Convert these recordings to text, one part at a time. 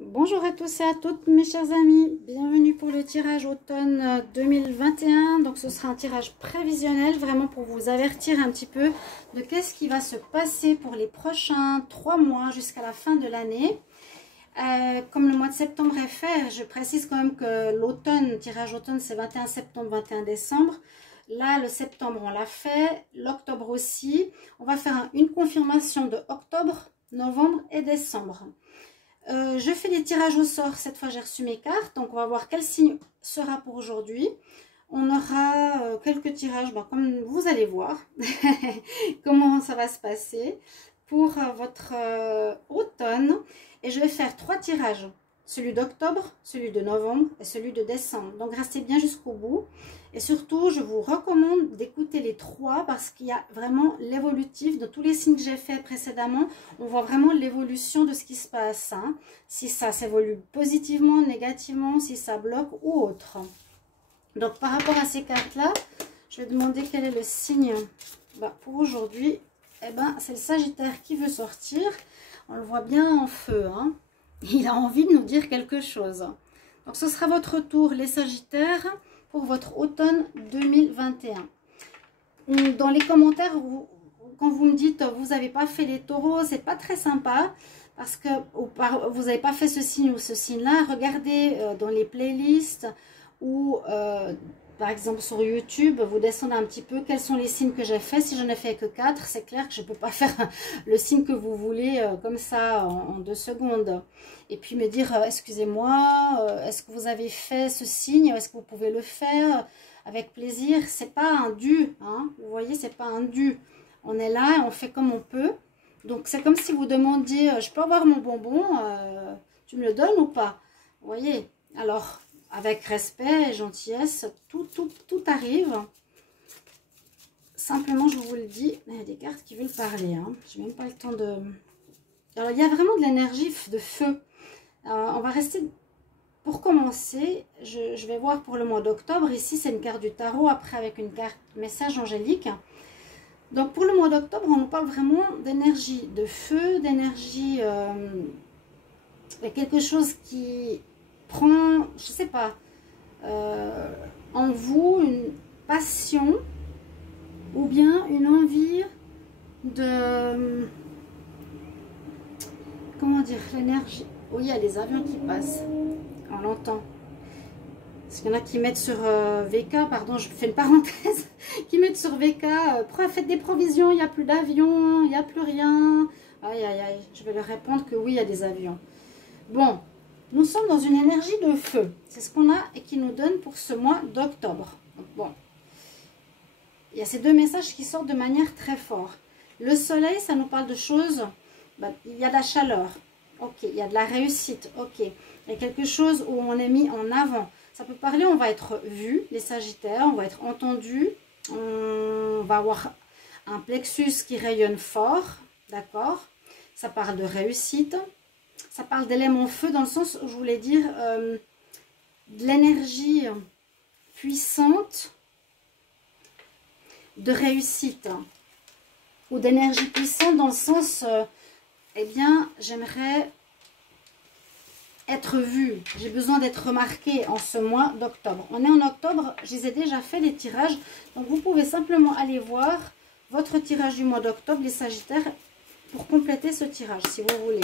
Bonjour à tous et à toutes mes chers amis, bienvenue pour le tirage automne 2021. Donc ce sera un tirage prévisionnel vraiment pour vous avertir un petit peu de qu'est-ce qui va se passer pour les prochains 3 mois jusqu'à la fin de l'année. Comme le mois de septembre est fait, je précise quand même que l'automne, tirage automne c'est 21 septembre, 21 décembre. Là le septembre on l'a fait, l'octobre aussi. On va faire une confirmation de octobre, novembre et décembre. Je fais les tirages au sort, cette fois j'ai reçu mes cartes, donc on va voir quel signe sera pour aujourd'hui. On aura quelques tirages, comme vous allez voir, comment ça va se passer pour votre automne. Et je vais faire 3 tirages, celui d'octobre, celui de novembre et celui de décembre. Donc restez bien jusqu'au bout. Et surtout, je vous recommande d'écouter les 3 parce qu'il y a vraiment l'évolutif. De tous les signes que j'ai fait précédemment, on voit vraiment l'évolution de ce qui se passe. Hein. Si ça s'évolue positivement, négativement, si ça bloque ou autre. Donc par rapport à ces cartes-là, je vais demander quel est le signe pour aujourd'hui. Eh ben, c'est le Sagittaire qui veut sortir. On le voit bien en feu. Hein. Il a envie de nous dire quelque chose. Donc ce sera votre tour, les Sagittaires, pour votre automne 2021. Dans les commentaires, quand vous me dites vous n'avez pas fait les taureaux, c'est pas très sympa parce que vous n'avez pas fait ce signe ou ce signe-là. Regardez dans les playlists ou par exemple sur YouTube, vous descendez un petit peu quels sont les signes que j'ai fait. Si j'en ai fait que 4, c'est clair que je ne peux pas faire le signe que vous voulez comme ça en 2 secondes. Et puis me dire, excusez-moi, est-ce que vous avez fait ce signe? Est-ce que vous pouvez le faire? Avec plaisir, c'est pas un dû, hein. Vous voyez, c'est pas un dû. On est là et on fait comme on peut. Donc c'est comme si vous demandiez, je peux avoir mon bonbon, tu me le donnes ou pas? Vous voyez, alors avec respect et gentillesse, tout arrive. Simplement, je vous le dis, il y a des cartes qui veulent parler. Hein. Je n'ai même pas le temps de... Alors, il y a vraiment de l'énergie de feu. On va rester... Pour commencer, je vais voir pour le mois d'octobre. Ici, c'est une carte du tarot, après avec une carte message angélique. Donc, pour le mois d'octobre, on nous parle vraiment d'énergie, de feu, d'énergie... il y a quelque chose qui prend, je sais pas, en vous une passion ou bien une envie de... Comment dire, l'énergie... Oui, il y a les avions qui passent. On l'entend. Parce qu'il y en a qui mettent sur VK, pardon, je fais une parenthèse, qui mettent sur VK, faites des provisions, il n'y a plus d'avions, il n'y a plus rien. Aïe, aïe, aïe, je vais leur répondre que oui, il y a des avions. Bon, nous sommes dans une énergie de feu. C'est ce qu'on a et qui nous donne pour ce mois d'octobre. Bon, il y a ces 2 messages qui sortent de manière très forte. Le soleil, ça nous parle de choses, il y a de la chaleur. Ok, il y a de la réussite, ok. Il y a quelque chose où on est mis en avant. Ça peut parler, on va être vu, les Sagittaires, on va être entendu, on va avoir un plexus qui rayonne fort, d'accord? Ça parle de réussite, ça parle d'éléments feu dans le sens où je voulais dire de l'énergie puissante, de réussite, ou d'énergie puissante dans le sens... eh bien, j'aimerais être vue. J'ai besoin d'être remarquée en ce mois d'octobre. On est en octobre, je les ai déjà fait les tirages. Donc, vous pouvez simplement aller voir votre tirage du mois d'octobre, les Sagittaires, pour compléter ce tirage, si vous voulez.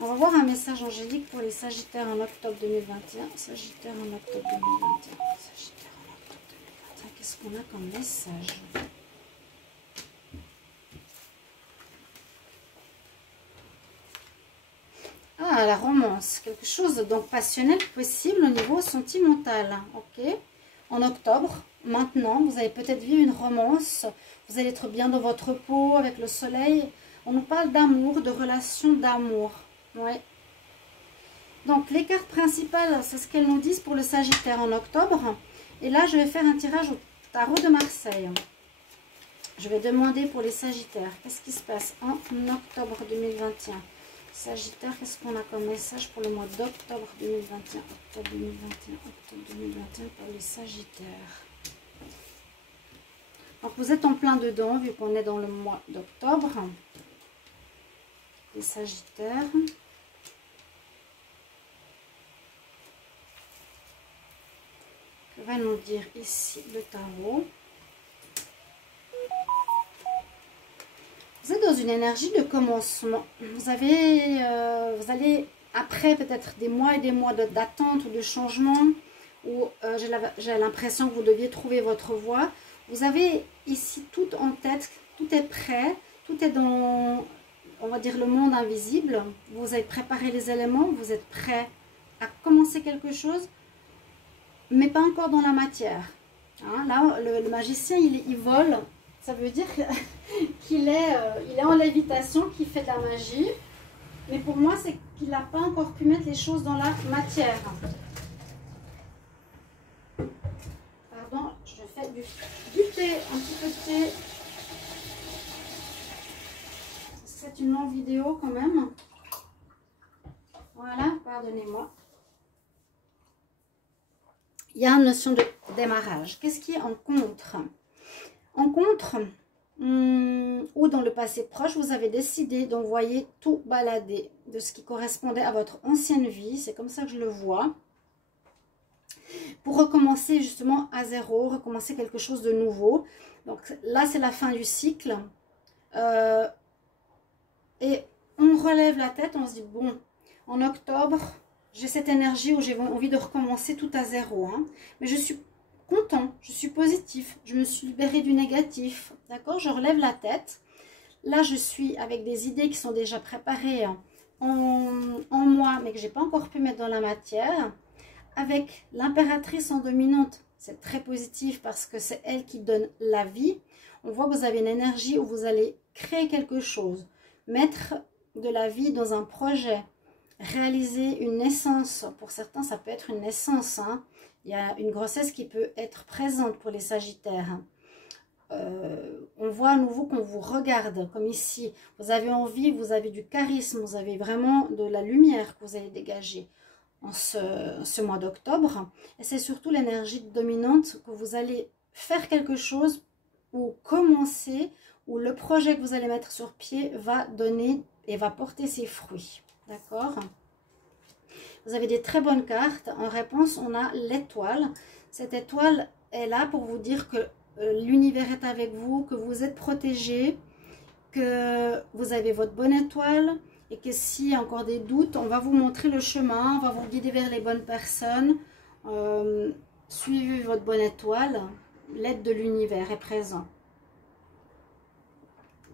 On va voir un message angélique pour les Sagittaires en octobre 2021. Sagittaire en octobre 2021. Sagittaire en octobre 2021. Qu'est-ce qu'on a comme message ? Ah, la romance, quelque chose donc passionnel possible au niveau sentimental, ok. En octobre, maintenant, vous allez peut-être vivre une romance, vous allez être bien dans votre peau avec le soleil. On nous parle d'amour, de relation d'amour, ouais. Donc, les cartes principales, c'est ce qu'elles nous disent pour le Sagittaire en octobre. Et là, je vais faire un tirage au tarot de Marseille. Je vais demander pour les Sagittaires, qu'est-ce qui se passe en octobre 2021 ? Sagittaire, qu'est-ce qu'on a comme message pour le mois d'octobre 2021? Octobre 2021, octobre 2021 pour les Sagittaires. Donc vous êtes en plein dedans, vu qu'on est dans le mois d'octobre. Les Sagittaires. va nous dire ici le tarot? Vous êtes dans une énergie de commencement. Vous allez, après peut-être des mois et des mois d'attente ou de changement, où j'ai l'impression que vous deviez trouver votre voie. Vous avez ici tout en tête, tout est prêt, tout est dans, on va dire, le monde invisible. Vous avez préparé les éléments, vous êtes prêt à commencer quelque chose, mais pas encore dans la matière. Hein, là, le magicien, il vole. Ça veut dire qu'il est en lévitation, qu'il fait de la magie. Mais pour moi, c'est qu'il n'a pas encore pu mettre les choses dans la matière. Pardon, je fais du thé, un petit peu de thé. C'est une longue vidéo quand même. Voilà, pardonnez-moi. Il y a une notion de démarrage. Qu'est-ce qui est en contre? En contre, ou dans le passé proche, vous avez décidé d'envoyer tout balader de ce qui correspondait à votre ancienne vie. C'est comme ça que je le vois. Pour recommencer justement à zéro, recommencer quelque chose de nouveau. Donc là, c'est la fin du cycle. Et on relève la tête, on se dit, bon, en octobre, j'ai cette énergie où j'ai envie de recommencer tout à zéro. Hein. Mais je suis content, je suis positif, je me suis libérée du négatif. D'accord? Je relève la tête. Là, je suis avec des idées qui sont déjà préparées en moi, mais que je n'ai pas encore pu mettre dans la matière. Avec l'impératrice en dominante, c'est très positif parce que c'est elle qui donne la vie. On voit que vous avez une énergie où vous allez créer quelque chose, mettre de la vie dans un projet, réaliser une naissance. Pour certains, ça peut être une naissance. Hein. Il y a une grossesse qui peut être présente pour les Sagittaires. On voit à nouveau qu'on vous regarde, comme ici. Vous avez envie, vous avez du charisme, vous avez vraiment de la lumière que vous allez dégager en ce mois d'octobre. Et c'est surtout l'énergie dominante que vous allez faire quelque chose ou commencer, où le projet que vous allez mettre sur pied va donner et va porter ses fruits. D'accord? Vous avez des très bonnes cartes. En réponse, on a l'étoile. Cette étoile est là pour vous dire que l'univers est avec vous, que vous êtes protégé, que vous avez votre bonne étoile et que s'il y a encore des doutes, on va vous montrer le chemin, on va vous guider vers les bonnes personnes. Suivez votre bonne étoile, l'aide de l'univers est présent.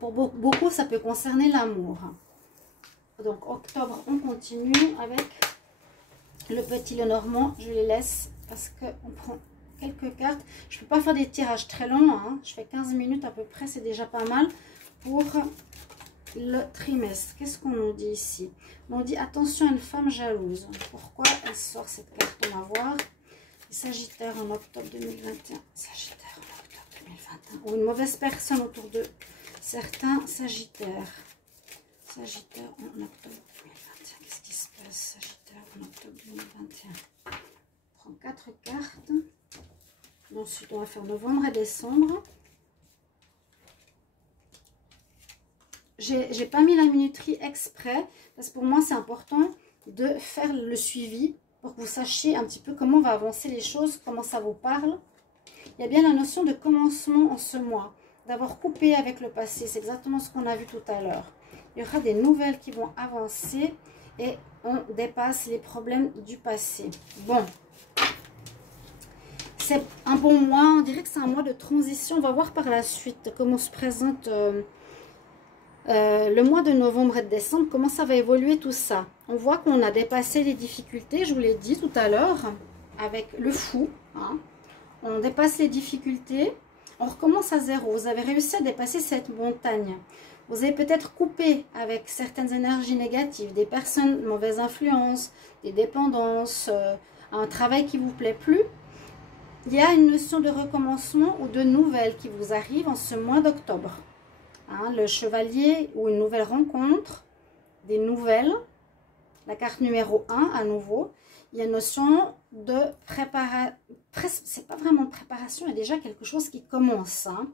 Pour beaucoup, ça peut concerner l'amour. Donc, octobre, on continue avec le petit Lenormand. Je les laisse parce qu'on prend quelques cartes. Je ne peux pas faire des tirages très longs. Hein. Je fais 15 minutes à peu près. C'est déjà pas mal pour le trimestre. Qu'est-ce qu'on nous dit ici? On dit attention à une femme jalouse. Pourquoi elle sort cette carte? On va voir. Sagittaire en octobre 2021. Sagittaire en octobre 2021. Ou une mauvaise personne autour de certains Sagittaires. Sagittaire en octobre 2021. Qu'est-ce qui se passe? Sagittaire en octobre 2021. On prend 4 cartes. Ensuite, on va faire novembre et décembre. J'ai pas mis la minuterie exprès parce que pour moi, c'est important de faire le suivi pour que vous sachiez un petit peu comment va avancer les choses, comment ça vous parle. Il y a bien la notion de commencement en ce mois, d'avoir coupé avec le passé. C'est exactement ce qu'on a vu tout à l'heure. Il y aura des nouvelles qui vont avancer et on dépasse les problèmes du passé. Bon, c'est un bon mois. On dirait que c'est un mois de transition. On va voir par la suite comment se présente le mois de novembre et de décembre, comment ça va évoluer tout ça. On voit qu'on a dépassé les difficultés, je vous l'ai dit tout à l'heure, avec le fou. Hein. On dépasse les difficultés, on recommence à zéro. Vous avez réussi à dépasser cette montagne. Vous avez peut-être coupé avec certaines énergies négatives, des personnes, de mauvaise influence, des dépendances, un travail qui ne vous plaît plus. Il y a une notion de recommencement ou de nouvelles qui vous arrivent en ce mois d'octobre. Hein, le chevalier ou une nouvelle rencontre, des nouvelles, la carte numéro 1 à nouveau. Il y a une notion de préparation, c'est pas vraiment de préparation, il y a déjà quelque chose qui commence. Hein,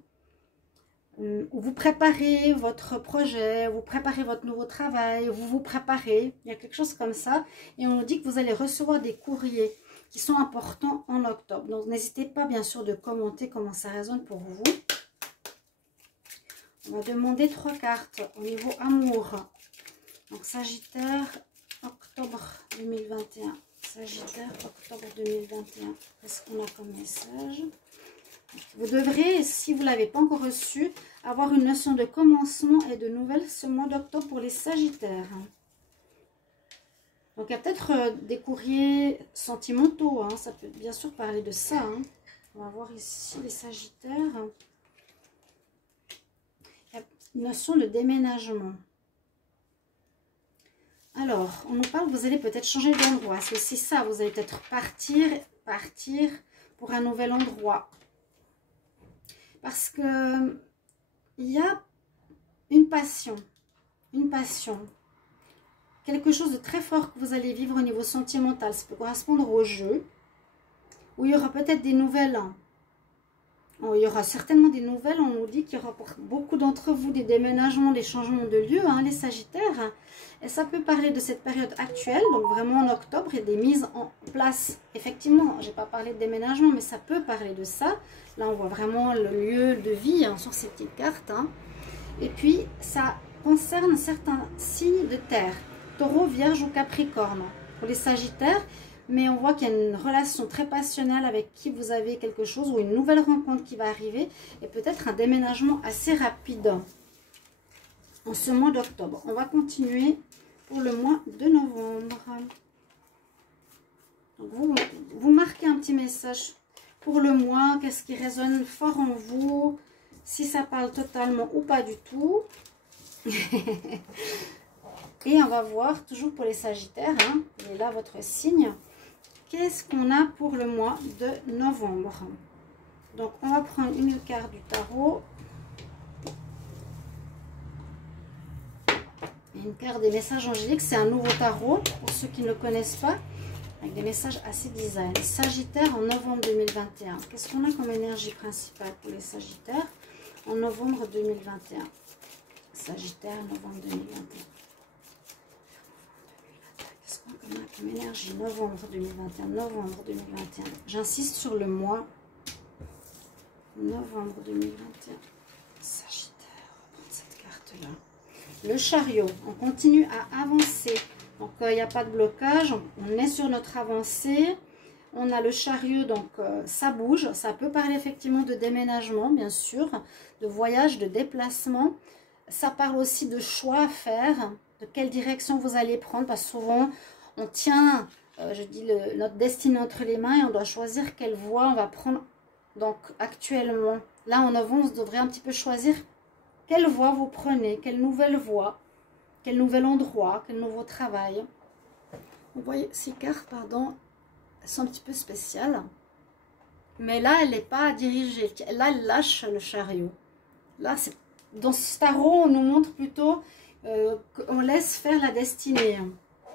où vous préparez votre projet, vous préparez votre nouveau travail, vous vous préparez, il y a quelque chose comme ça. Et on dit que vous allez recevoir des courriers qui sont importants en octobre. Donc, n'hésitez pas, bien sûr, de commenter comment ça résonne pour vous. On va demander 3 cartes au niveau amour. Donc, Sagittaire, octobre 2021. Sagittaire, octobre 2021. Qu'est-ce qu'on a comme message? Vous devrez, si vous ne l'avez pas encore reçu, avoir une notion de commencement et de nouvelles ce mois d'octobre pour les Sagittaires. Donc, il y a peut-être des courriers sentimentaux. Hein. Ça peut bien sûr parler de ça. Hein. On va voir ici les Sagittaires. Il y a une notion de déménagement. Alors, on nous parle que vous allez peut-être changer d'endroit. C'est aussi ça. Vous allez peut-être partir pour un nouvel endroit. Parce que il y a une passion. Quelque chose de très fort que vous allez vivre au niveau sentimental. Ça peut correspondre au jeu. Où il y aura peut-être des nouvelles. Il y aura certainement des nouvelles. On nous dit qu'il y aura pour beaucoup d'entre vous des déménagements, des changements de lieu, hein, les Sagittaires. Et ça peut parler de cette période actuelle, donc vraiment en octobre, il y a des mises en place. Effectivement, je n'ai pas parlé de déménagement, mais ça peut parler de ça. Là, on voit vraiment le lieu de vie hein, sur ces petites cartes. Hein. Et puis, ça concerne certains signes de terre. Taureau, Vierge ou Capricorne. Pour les Sagittaires, mais on voit qu'il y a une relation très passionnelle avec qui vous avez quelque chose ou une nouvelle rencontre qui va arriver et peut-être un déménagement assez rapide en ce mois d'octobre. On va continuer pour le mois de novembre. Donc vous marquez un petit message pour le mois, qu'est-ce qui résonne fort en vous, si ça parle totalement ou pas du tout. Et on va voir, toujours pour les Sagittaires, hein, il est là votre signe. Qu'est-ce qu'on a pour le mois de novembre? Donc, on va prendre une carte du tarot. Et une carte des messages angéliques. C'est un nouveau tarot, pour ceux qui ne le connaissent pas, avec des messages assez design. Sagittaire en novembre 2021. Qu'est-ce qu'on a comme énergie principale pour les Sagittaires en novembre 2021? Sagittaire, novembre 2021. Comme énergie, novembre 2021, novembre 2021. J'insiste sur le mois. Novembre 2021. Sagittaire, on va prendre cette carte-là. Le chariot, on continue à avancer. Donc, il n'y a pas de blocage. On est sur notre avancée. On a le chariot, donc ça bouge. Ça peut parler effectivement de déménagement, bien sûr, de voyage, de déplacement. Ça parle aussi de choix à faire, de quelle direction vous allez prendre, parce que souvent, on tient, je dis, notre destinée entre les mains et on doit choisir quelle voie on va prendre. Donc, actuellement, là, en novembre, vous devrez un petit peu choisir quelle voie vous prenez, quelle nouvelle voie, quel nouvel endroit, quel nouveau travail. Vous voyez, ces cartes, pardon, elles sont un petit peu spéciales. Mais là, elle n'est pas dirigée. Là, elle lâche le chariot. Là, dans ce tarot, on nous montre plutôt qu'on laisse faire la destinée.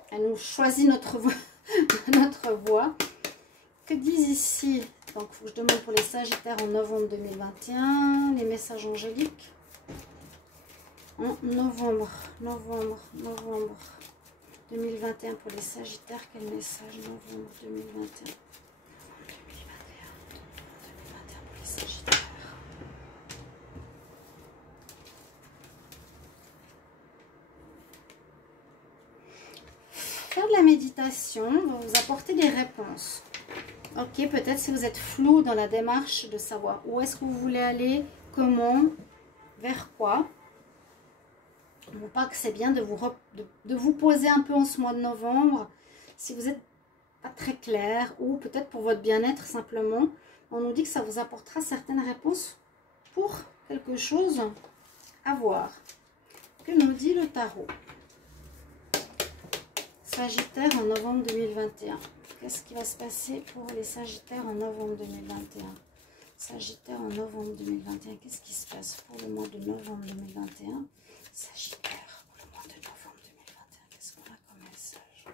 Elle nous choisit notre voie. Que disent ici? Donc, il faut que je demande pour les Sagittaires en novembre 2021. Les messages angéliques. En novembre 2021 pour les Sagittaires. Quel message? Novembre 2021. 2021 pour les Sagittaires. Faire de la méditation va vous apporter des réponses. Ok, peut-être si vous êtes flou dans la démarche de savoir où est-ce que vous voulez aller, comment, vers quoi. Bon, pas que c'est bien de vous poser un peu en ce mois de novembre. Si vous n'êtes pas très clair ou peut-être pour votre bien-être simplement, on nous dit que ça vous apportera certaines réponses pour quelque chose à voir. Que nous dit le tarot? Sagittaire en novembre 2021. Qu'est-ce qui va se passer pour les Sagittaires en novembre 2021? Sagittaire en novembre 2021. Qu'est-ce qui se passe pour le mois de novembre 2021? Sagittaire pour le mois de novembre 2021. Qu'est-ce qu'on a comme message?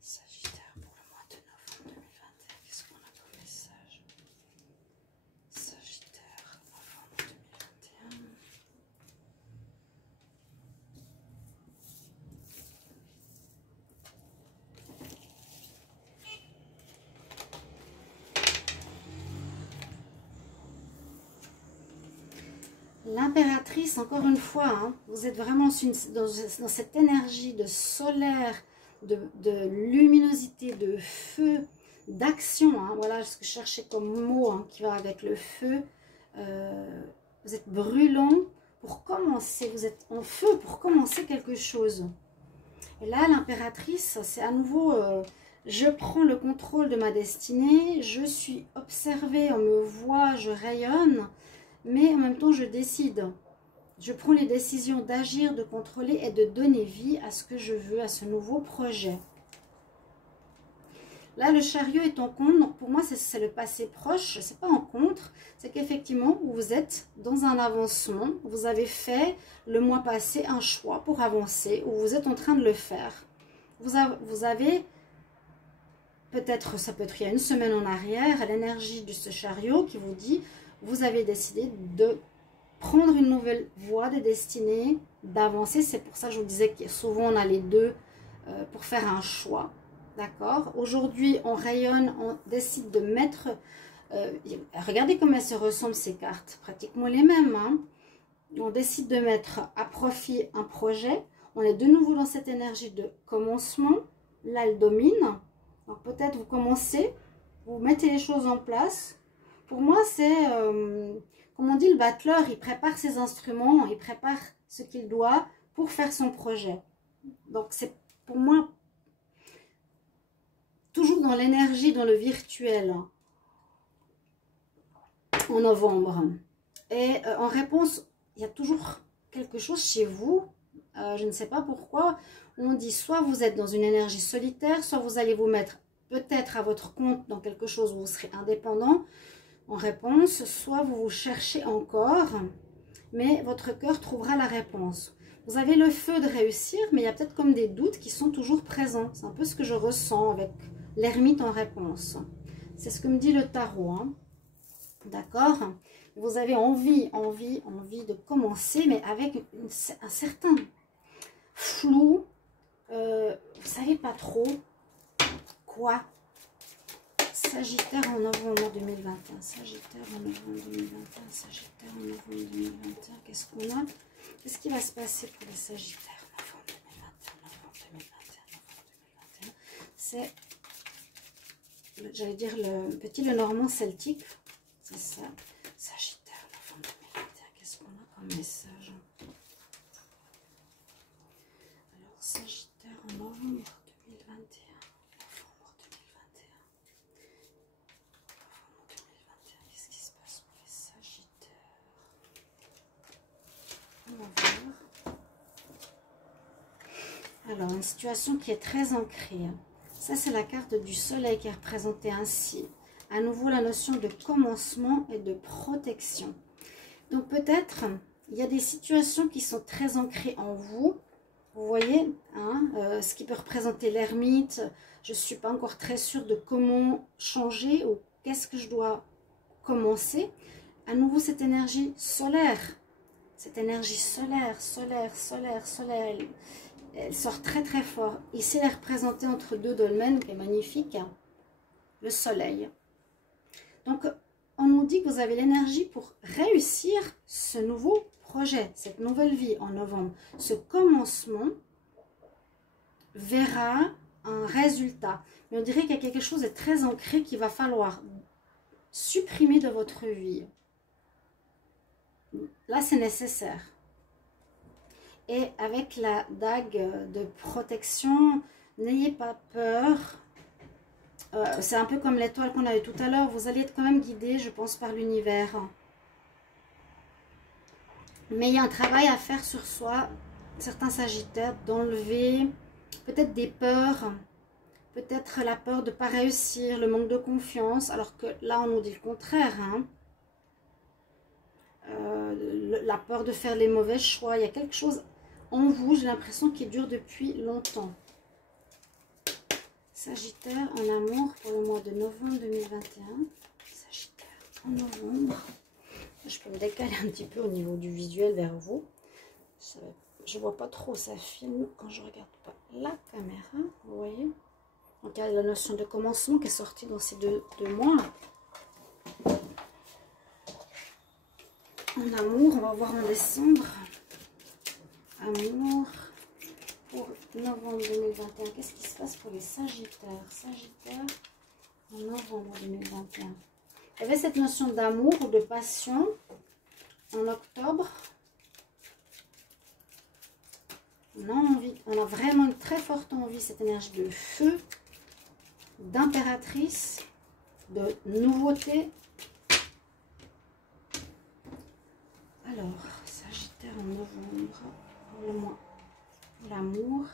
Sagittaire pour le mois de novembre 2021. Qu'est-ce qu'on a comme message? Sagittaire, novembre 2021. L'impératrice, encore une fois, hein, vous êtes vraiment dans cette énergie de solaire, de luminosité, de feu, d'action. Hein, voilà ce que je cherchais comme mot hein, qui va avec le feu. Vous êtes brûlant pour commencer, vous êtes en feu pour commencer quelque chose. Et là, l'impératrice, c'est à nouveau, je prends le contrôle de ma destinée, je suis observée, on me voit, je rayonne. Mais en même temps, je décide. Je prends les décisions d'agir, de contrôler et de donner vie à ce que je veux, à ce nouveau projet. Là, le chariot est en contre. Donc, pour moi, c'est le passé proche. Ce n'est pas en contre. C'est qu'effectivement, vous êtes dans un avancement. Vous avez fait le mois passé un choix pour avancer ou vous êtes en train de le faire. Vous avez peut-être, ça peut être il y a une semaine en arrière, l'énergie de ce chariot qui vous dit... Vous avez décidé de prendre une nouvelle voie de destinée, d'avancer. C'est pour ça que je vous disais que souvent on a les deux pour faire un choix. D'accord? Aujourd'hui, on rayonne, on décide de mettre... regardez comment elles se ressemblent ces cartes. Pratiquement les mêmes. Hein? On décide de mettre à profit un projet. On est de nouveau dans cette énergie de commencement. Là, elle domine. Donc peut-être vous commencez, vous mettez les choses en place. Pour moi, c'est, comme on dit, le battleur, il prépare ses instruments, il prépare ce qu'il doit pour faire son projet. Donc, c'est pour moi toujours dans l'énergie, dans le virtuel, en novembre. Et en réponse, il y a toujours quelque chose chez vous, je ne sais pas pourquoi, on dit soit vous êtes dans une énergie solitaire, soit vous allez vous mettre peut-être à votre compte dans quelque chose où vous serez indépendant, en réponse, soit vous vous cherchez encore, mais votre cœur trouvera la réponse. Vous avez le feu de réussir, mais il y a peut-être comme des doutes qui sont toujours présents. C'est un peu ce que je ressens avec l'ermite en réponse. C'est ce que me dit le tarot. Hein. D'accord? Vous avez envie de commencer, mais avec un certain flou. Vous ne savez pas trop quoi. Sagittaire en novembre 2021, Sagittaire en novembre 2021, Sagittaire en novembre 2021, qu'est-ce qu'on a? Qu'est-ce qui va se passer pour les Sagittaires novembre 2021, c'est, j'allais dire le Normand celtique, c'est ça, Sagittaire novembre 2021, qu'est-ce qu'on a comme message? Alors, Sagittaire en novembre 2021. Alors, une situation qui est très ancrée. Ça, c'est la carte du soleil qui est représentée ainsi. À nouveau, la notion de commencement et de protection. Donc, peut-être, il y a des situations qui sont très ancrées en vous. Vous voyez, hein, ce qui peut représenter l'ermite. Je ne suis pas encore très sûre de comment changer ou qu'est-ce que je dois commencer. À nouveau, cette énergie solaire. Cette énergie solaire, elle sort très très fort. Ici, elle est représentée entre deux dolmens, qui est magnifique, hein, le soleil. Donc, on nous dit que vous avez l'énergie pour réussir ce nouveau projet, cette nouvelle vie en novembre. Ce commencement verra un résultat. Mais on dirait qu'il y a quelque chose de très ancré qu'il va falloir supprimer de votre vie. Là, c'est nécessaire. Et avec la dague de protection, n'ayez pas peur. C'est un peu comme l'étoile qu'on a eu tout à l'heure. Vous allez être quand même guidé, je pense, par l'univers. Mais il y a un travail à faire sur soi, certains sagittaires, d'enlever peut-être des peurs. Peut-être la peur de ne pas réussir, le manque de confiance. Alors que là, on nous dit le contraire, hein. La peur de faire les mauvais choix. Il y a quelque chose en vous, j'ai l'impression, qui dure depuis longtemps. Sagittaire en amour pour le mois de novembre 2021. Sagittaire en novembre. Je peux me décaler un petit peu au niveau du visuel vers vous. Je ne vois pas trop, ça filme quand je ne regarde pas la caméra. Vous voyez? Donc il y a la notion de commencement qui est sortie dans ces deux mois. En amour, on va voir en décembre. Amour pour novembre 2021. Qu'est-ce qui se passe pour les Sagittaires? Sagittaire en novembre 2021. Il y avait cette notion d'amour ou de passion en octobre. On a envie, on a vraiment une très forte envie, cette énergie de feu, d'impératrice, de nouveauté. Alors, Sagittaire en novembre, pour le mois, pour l'amour.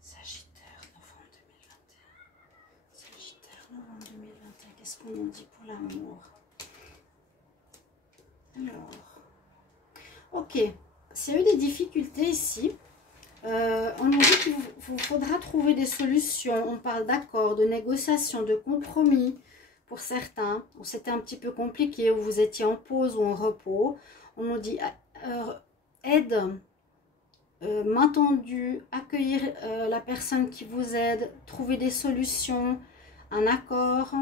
Sagittaire, novembre 2021. Sagittaire, novembre 2021. Qu'est-ce qu'on nous dit pour l'amour? Alors, ok. S'il y a eu des difficultés ici, on nous dit qu'il vous faudra trouver des solutions. On parle d'accords, de négociations, de compromis pour certains, où c'était un petit peu compliqué, où vous étiez en pause ou en repos. On nous dit aide, main tendue, accueillir la personne qui vous aide, trouver des solutions, un accord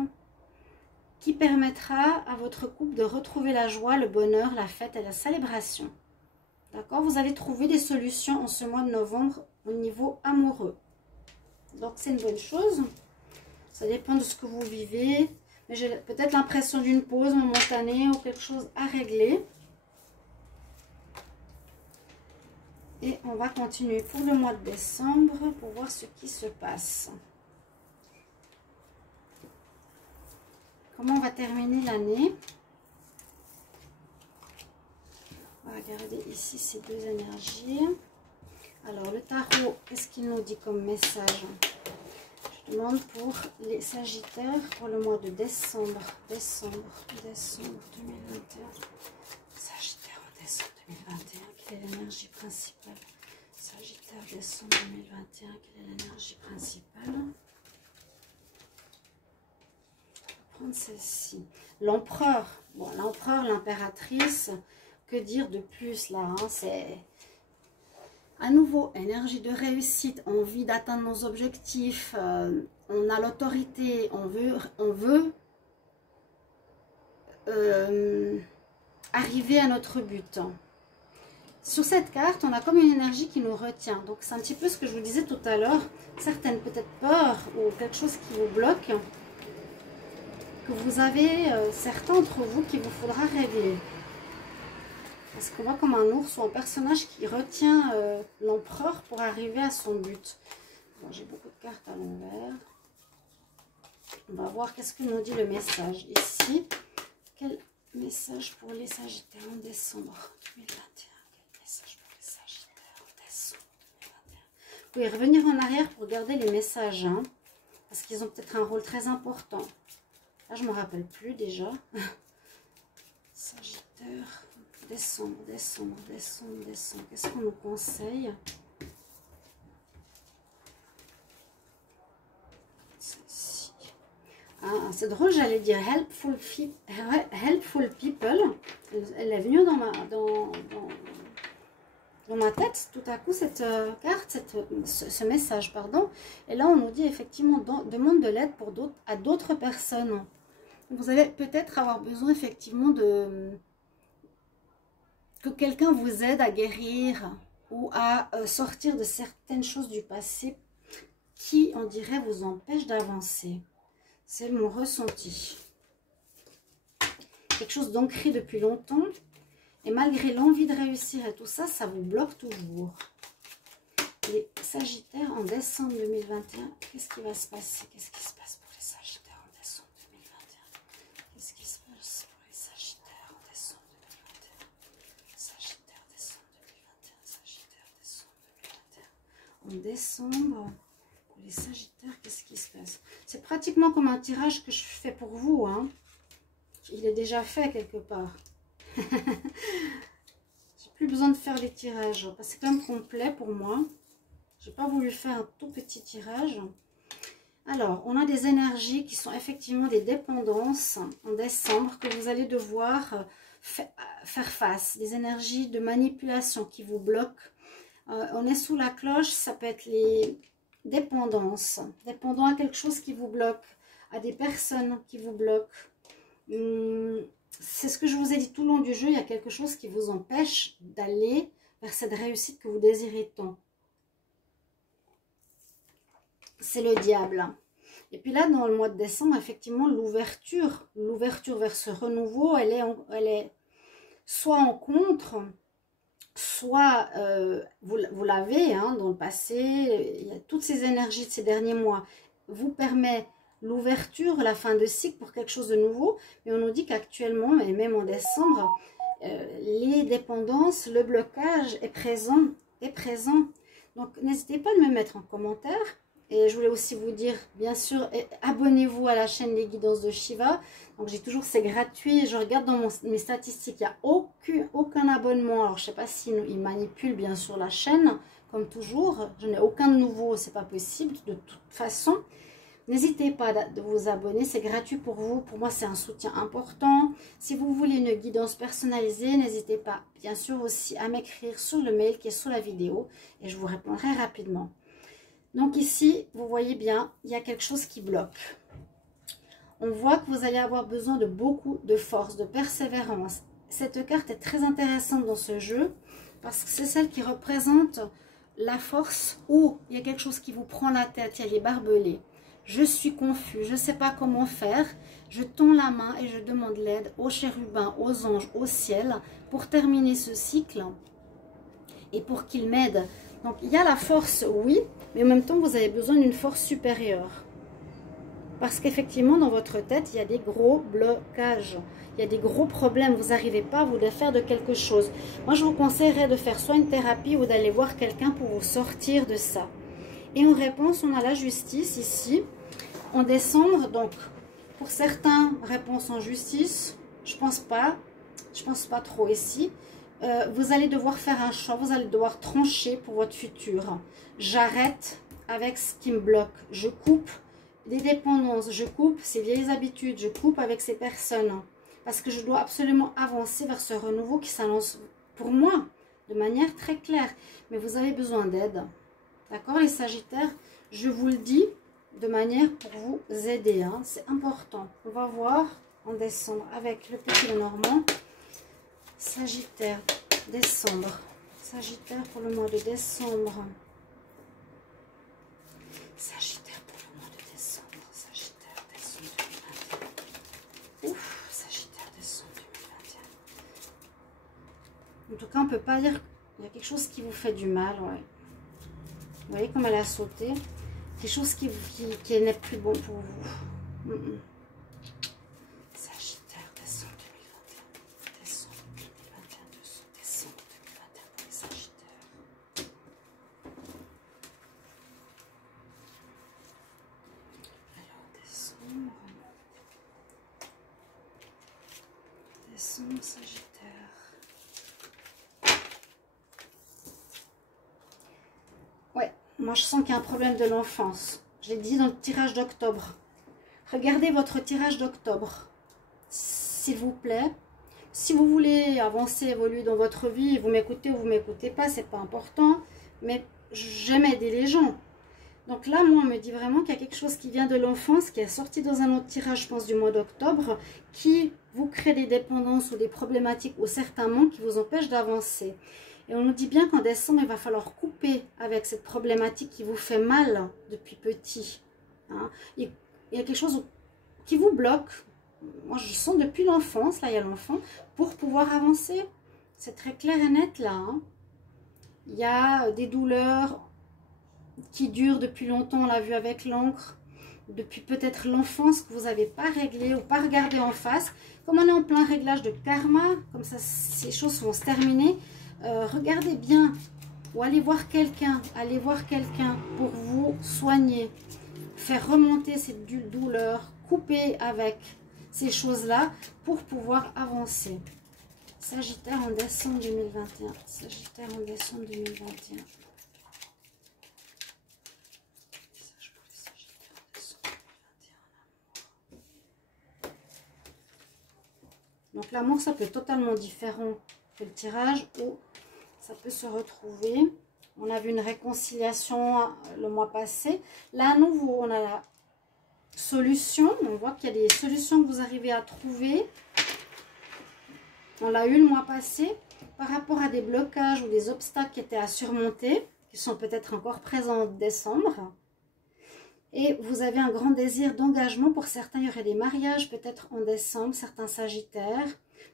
qui permettra à votre couple de retrouver la joie, le bonheur, la fête et la célébration. D'accord? Vous allez trouver des solutions en ce mois de novembre au niveau amoureux. Donc, c'est une bonne chose. Ça dépend de ce que vous vivez. Mais j'ai peut-être l'impression d'une pause momentanée ou quelque chose à régler. Et on va continuer pour le mois de décembre pour voir ce qui se passe. Comment on va terminer l'année? On va regarder ici ces deux énergies. Alors, le tarot, qu'est-ce qu'il nous dit comme message? Je demande pour les Sagittaires pour le mois de décembre. Décembre 2021. Sagittaire en décembre 2021. Quelle est l'énergie principale? Sagittaire, décembre 2021. Quelle est l'énergie principale? On va prendre celle-ci. L'empereur. Bon, l'empereur, l'impératrice. Que dire de plus là, hein? C'est à nouveau énergie de réussite, envie d'atteindre nos objectifs, on a l'autorité, on veut arriver à notre but. Sur cette carte, on a comme une énergie qui nous retient. Donc c'est un petit peu ce que je vous disais tout à l'heure, certaines peut-être peurs ou quelque chose qui vous bloque, que vous avez certains d'entre vous qu'il vous faudra régler. Parce qu'on voit comme un ours ou un personnage qui retient l'empereur pour arriver à son but. Bon, j'ai beaucoup de cartes à l'envers. On va voir qu'est-ce que nous dit le message ici. Quel message pour les Sagittaires en décembre 2021? Quel message pour les Sagittaires en décembre 2021? Vous pouvez revenir en arrière pour regarder les messages. Hein, parce qu'ils ont peut-être un rôle très important. Là, je ne me rappelle plus déjà. Sagittaire... Décembre. Qu'est-ce qu'on nous conseille? Ah, c'est drôle, j'allais dire helpful people. Elle est venue dans ma tête, tout à coup, cette carte, ce message, pardon. Et là, on nous dit effectivement, demande de l'aide à d'autres personnes. Vous allez peut-être avoir besoin effectivement que quelqu'un vous aide à guérir ou à sortir de certaines choses du passé qui, on dirait, vous empêchent d'avancer. C'est mon ressenti. Quelque chose d'ancré depuis longtemps et malgré l'envie de réussir et tout ça, ça vous bloque toujours. Les Sagittaires en décembre 2021, qu'est-ce qui va se passer? Qu'est-ce qui se passe pour les Sagittaires en décembre 2021? Qu'est-ce qui se passe pour les Sagittaires en décembre 2021? Sagittaire, décembre 2021. Sagittaire, décembre 2021. En décembre, pour les Sagittaires, qu'est-ce qui se passe? C'est pratiquement comme un tirage que je fais pour vous. Hein. Il est déjà fait quelque part. J'ai plus besoin de faire les tirages. Parce que c'est quand même complet pour moi. J'ai pas voulu faire un tout petit tirage. Alors, on a des énergies qui sont effectivement des dépendances en décembre que vous allez devoir faire face. Des énergies de manipulation qui vous bloquent. On est sous la cloche, ça peut être les dépendances. Dépendant à quelque chose qui vous bloque, à des personnes qui vous bloquent. c'est ce que je vous ai dit tout le long du jeu, il y a quelque chose qui vous empêche d'aller vers cette réussite que vous désirez tant. C'est le diable. Et puis là, dans le mois de décembre, effectivement, l'ouverture vers ce renouveau, elle est soit en contre, soit vous l'avez hein, dans le passé. Il y a toutes ces énergies de ces derniers mois vous permet l'ouverture, la fin de cycle pour quelque chose de nouveau. Mais on nous dit qu'actuellement, et même en décembre, les dépendances, le blocage est présent. Donc, n'hésitez pas à me mettre en commentaire. Et je voulais aussi vous dire, bien sûr, abonnez-vous à la chaîne Les Guidances de Shiva. Donc, j'ai toujours, c'est gratuit. Je regarde dans mes statistiques, il n'y a aucun abonnement. Alors, je ne sais pas s'ils manipulent, bien sûr, la chaîne, comme toujours. Je n'ai aucun de nouveau, c'est pas possible, de toute façon. N'hésitez pas à vous abonner, c'est gratuit pour vous. Pour moi, c'est un soutien important. Si vous voulez une guidance personnalisée, n'hésitez pas, bien sûr, aussi à m'écrire sur le mail qui est sous la vidéo. Et je vous répondrai rapidement. Donc ici, vous voyez bien, il y a quelque chose qui bloque. On voit que vous allez avoir besoin de beaucoup de force, de persévérance. Cette carte est très intéressante dans ce jeu parce que c'est celle qui représente la force où il y a quelque chose qui vous prend la tête, il y a les barbelés. Je suis confus, je ne sais pas comment faire. Je tends la main et je demande l'aide aux chérubins, aux anges, au ciel pour terminer ce cycle et pour qu'ils m'aident. Donc il y a la force, oui, mais en même temps vous avez besoin d'une force supérieure. Parce qu'effectivement dans votre tête il y a des gros blocages, il y a des gros problèmes, vous n'arrivez pas à vous défaire de quelque chose. Moi je vous conseillerais de faire soit une thérapie ou d'aller voir quelqu'un pour vous sortir de ça. Et en réponse on a la justice ici, en décembre, donc pour certains réponse en justice, je pense pas trop ici. Vous allez devoir faire un choix, vous allez devoir trancher pour votre futur. J'arrête avec ce qui me bloque, je coupe des dépendances, je coupe ces vieilles habitudes, je coupe avec ces personnes. Parce que je dois absolument avancer vers ce renouveau qui s'annonce pour moi de manière très claire. Mais vous avez besoin d'aide. D'accord les Sagittaires? Je vous le dis de manière pour vous aider. Hein. C'est important. On va voir en décembre avec le petit Lenormand. Sagittaire, décembre. Sagittaire pour le mois de décembre. Sagittaire pour le mois de décembre. Sagittaire, décembre 2021. Ouf, Sagittaire, décembre 2021. En tout cas, on ne peut pas dire qu'il y a quelque chose qui vous fait du mal. Ouais. Vous voyez comme elle a sauté. Quelque chose qui n'est plus bon pour vous. Sagittaire, décembre 2021. Décembre 2021, décembre 2021 pour les Sagittaires. Alors, décembre. Décembre, Sagittaire. Ouais, moi je sens qu'il y a un problème de l'enfance. Je l'ai dit dans le tirage d'octobre. Regardez votre tirage d'octobre, s'il vous plaît. Si vous voulez avancer, évoluer dans votre vie, vous m'écoutez ou vous m'écoutez pas, c'est pas important. Mais j'aime aider les gens. Donc là, moi, on me dit vraiment qu'il y a quelque chose qui vient de l'enfance, qui est sorti dans un autre tirage, je pense, du mois d'octobre, qui vous crée des dépendances ou des problématiques ou certains manques qui vous empêchent d'avancer. Et on nous dit bien qu'en décembre, il va falloir couper avec cette problématique qui vous fait mal depuis petit. Hein. Il y a quelque chose qui vous bloque. Moi, je sens depuis l'enfance, là, il y a l'enfant, pour pouvoir avancer. C'est très clair et net, là. Hein. Il y a des douleurs qui durent depuis longtemps, on l'a vu avec l'encre, depuis peut-être l'enfance que vous n'avez pas réglé ou pas regardé en face. Comme on est en plein réglage de karma, comme ça, ces choses vont se terminer. Regardez bien ou allez voir quelqu'un pour vous soigner, faire remonter cette douleur, couper avec ces choses-là pour pouvoir avancer. Sagittaire en décembre 2021. Sagittaire en décembre 2021. Donc l'amour, ça peut être totalement différent que le tirage ou ça peut se retrouver. On a vu une réconciliation le mois passé. Là, à nouveau, on a la solution. On voit qu'il y a des solutions que vous arrivez à trouver. On l'a eu le mois passé par rapport à des blocages ou des obstacles qui étaient à surmonter, qui sont peut-être encore présents en décembre. Et vous avez un grand désir d'engagement. Pour certains, il y aurait des mariages peut-être en décembre, certains sagittaires.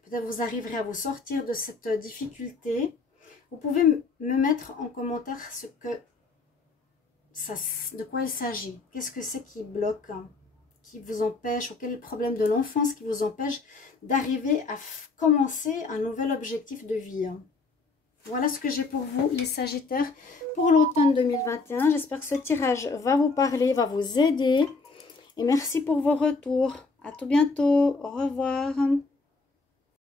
Peut-être vous arriverez à vous sortir de cette difficulté. Vous pouvez me mettre en commentaire de quoi il s'agit. Qu'est-ce que c'est qui bloque, hein, qui vous empêche, ou quel est le problème de l'enfance qui vous empêche d'arriver à commencer un nouvel objectif de vie. Hein. Voilà ce que j'ai pour vous, les Sagittaires, pour l'automne 2021. J'espère que ce tirage va vous parler, va vous aider. Et merci pour vos retours. À tout bientôt. Au revoir.